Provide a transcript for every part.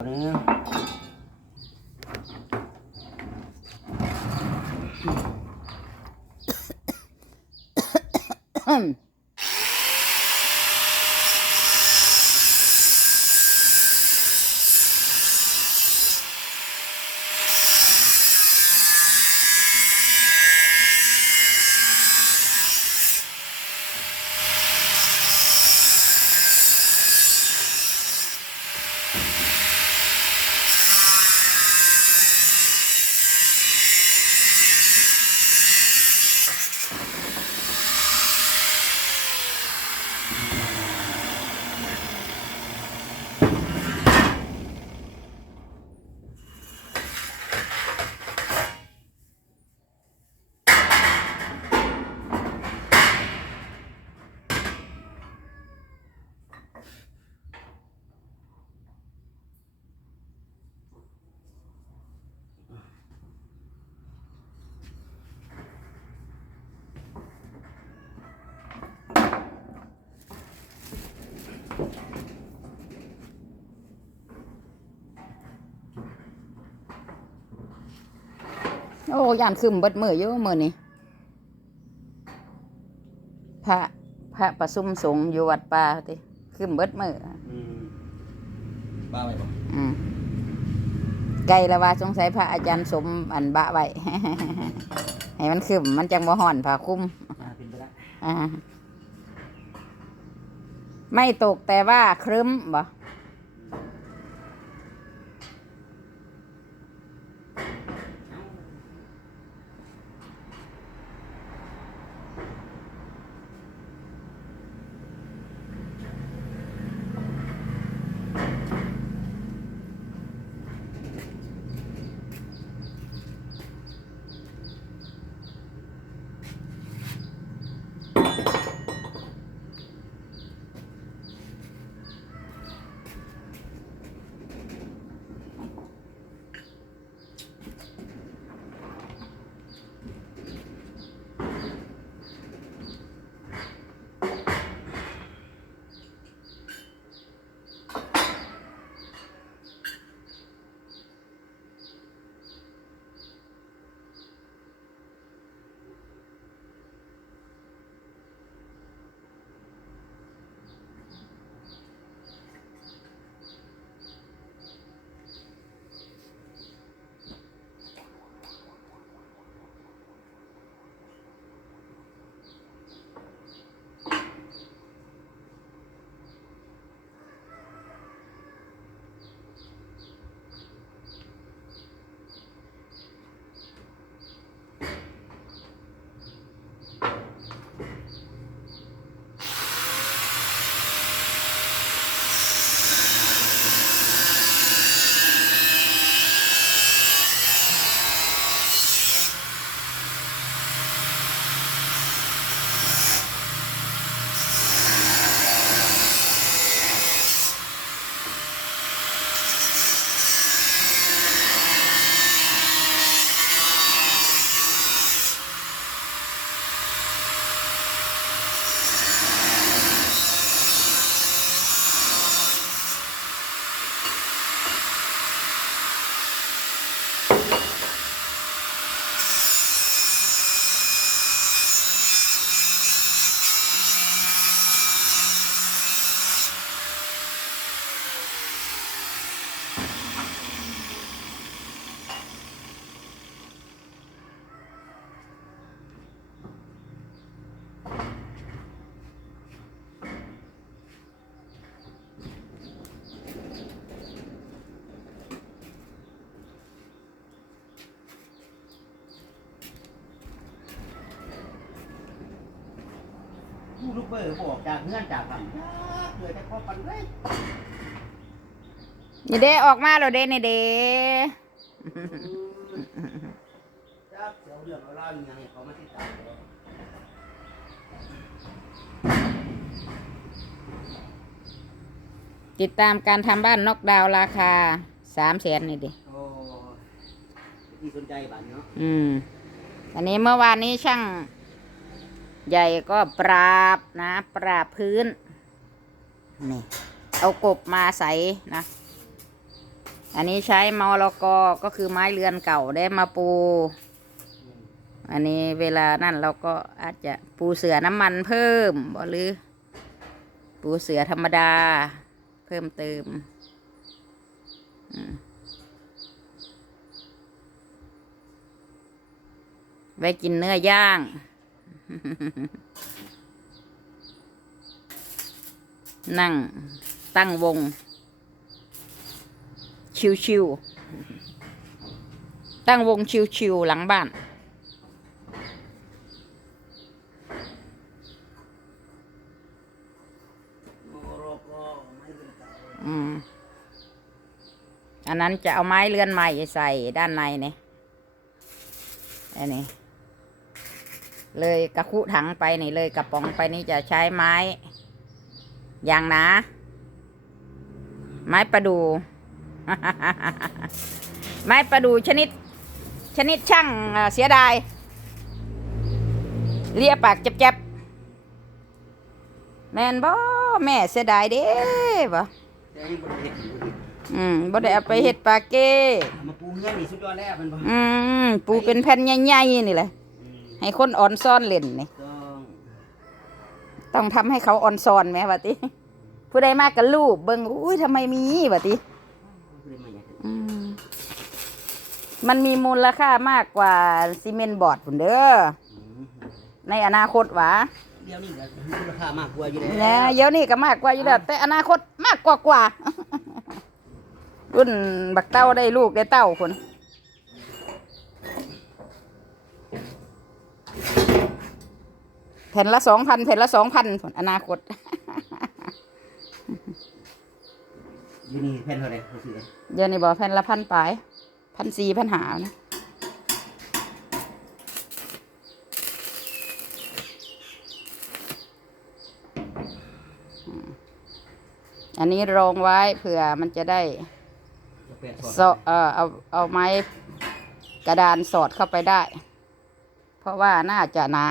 นึง โอ้ยานคึมเบิดมืออยู่มือนี่พระพระประสุมสงฆ์อยู่วัดป่าติคึมเบิดมืออืมบ้าไปบ่อืมไกลแล้วว่าสงสัยพระอาจารย์สมอันบะไว้ ให้มันคึมมันจังบ่ห่อนผ้าคลุ้มอ่าเป็นไปได้อ่าไม่ตกแต่ว่าครึ้มบ่ เบอร์บอกจากเงื่อนจากกันเลยแต่ข้อปันเลยนี่เด้ออกมาแล้วเด้นี่เด้จักเสียวเรื่องเอาเล่าอย่างไงเขามาติดตามเลยติดตามการทำบ้านนอกดาวน์ราคาสามแสนนี่เด้โอ้ที่สนใจบ้านเนาะ อืม อันนี้เมื่อวานนี้ช่าง ใหญ่ก็ปราบนะปราบพื้นนี่เอากบมาใส่นะ อันนี้ใช้มอลกอก็คือไม้เรือนเก่าได้มาปู อันนี้เวลานั่นเราก็อาจจะปูเสือน้ำมันเพิ่มบ่หรือ ปูเสือธรรมดา เพิ่มเติมอืมไว้กินเนื้อย่าง นั่ง ตั้งวง ชิวๆตั้งวงชิวๆหลังบ้านอืมอันนั้นจะเอาไม้เลื่อนใหม่ใส่ด้านในเนี่ยอันนี้ เลยกระคุถังไปนี่เลยกระป๋องไปนี่จะใช้ไม้ยางหนาไม้ประดู ไม้ประดูชนิด ชนิดช่างเอ่อเสียดาย เลียปากเจ็บๆแม่นบ่แม่เสียดายเด้บ่แต่ยังบ่ได้เฮ็ดอยู่อีกอืมบ่ได้เอาไปเฮ็ดปลาเก้เอามาปูเงื่อนนี่สุดยอดแล้วมันบ่อืมปูเป็นแผ่นใหญ่ๆนี่แหละอืม ให้คนอ่อนซ่อนเล่นนี่ต้องต้องทำให้เขาอ่อนซ่อนแหม่ว่าติผู้ใดมากกับรูปเบิ่งอุ้ยทำไมมีว่าติเรียนมาอย่างนี้อืมมันมีมูลค่ามากกว่าซีเมนต์บอร์ดพุ่นเด้ออืมในอนาคตหวะเดี๋ยวนี้ก็มูลค่ามากกว่าอยู่แล้วนะเดี๋ยวนี้ก็มากกว่าอยู่แล้วแต่อนาคตมากกว่ากว่ารุ่นบักเต้าได้ลูกได้เต้าคน แผ่นละสองพันแผ่นละสองพันผลอนาคตอยู่นี่แผ่นเท่าไหร่เขาซื้อเดี๋ยวนี้บอกแผ่นละพันปลายพันสี่พันหานะอืมอันนี้รองไว้เผื่อมันจะได้จะแปดสอดสอเออเอาเอาไม้กระดานสอดเข้าไปได้ เพราะว่าน่าจะหนา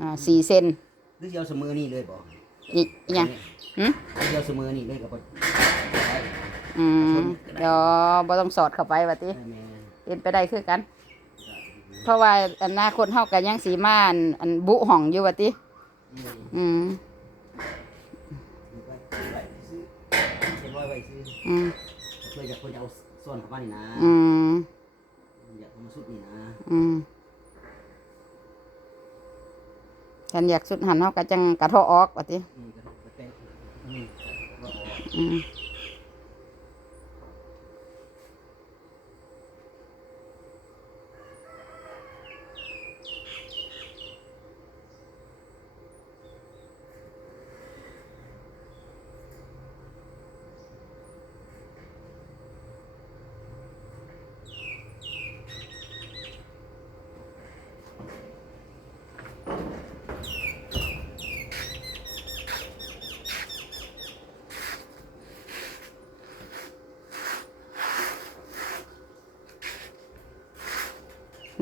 อ่าสี่เซนหรือจะเอาเสมอนี่เลยบ่อีกอหยังหืมหรือจะเอาเสมอนี่เลยกับบ่ได้อืมเดี๋ยวบ่ต้องสอดเข้าไปว่าติได้แม่เป็นไปได้คือกัน เพราะว่าอนาคตเฮากันยังสีมาอันอันบุห่องอยู่ว่าติ อืมอืม ไว้ไว้ซื้อเก็บไว้ไว้ซื้ออืมเพื่อจะเพื่อจะเอาซ่อนเข้ามานี่นะอืม อยากเอามาสุดนี่นะอืม ฉันอยากสุดหันเฮาก็จังกระเทาะออกว่าติอืม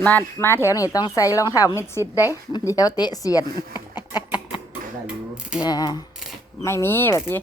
มว่าออกอืมมามาแถวนี้ต้องใส่รองเท้ามิดชิดเด้ เดี๋ยวเตะเสียนได้อยู่เนี่ยไม่มีแบบนี้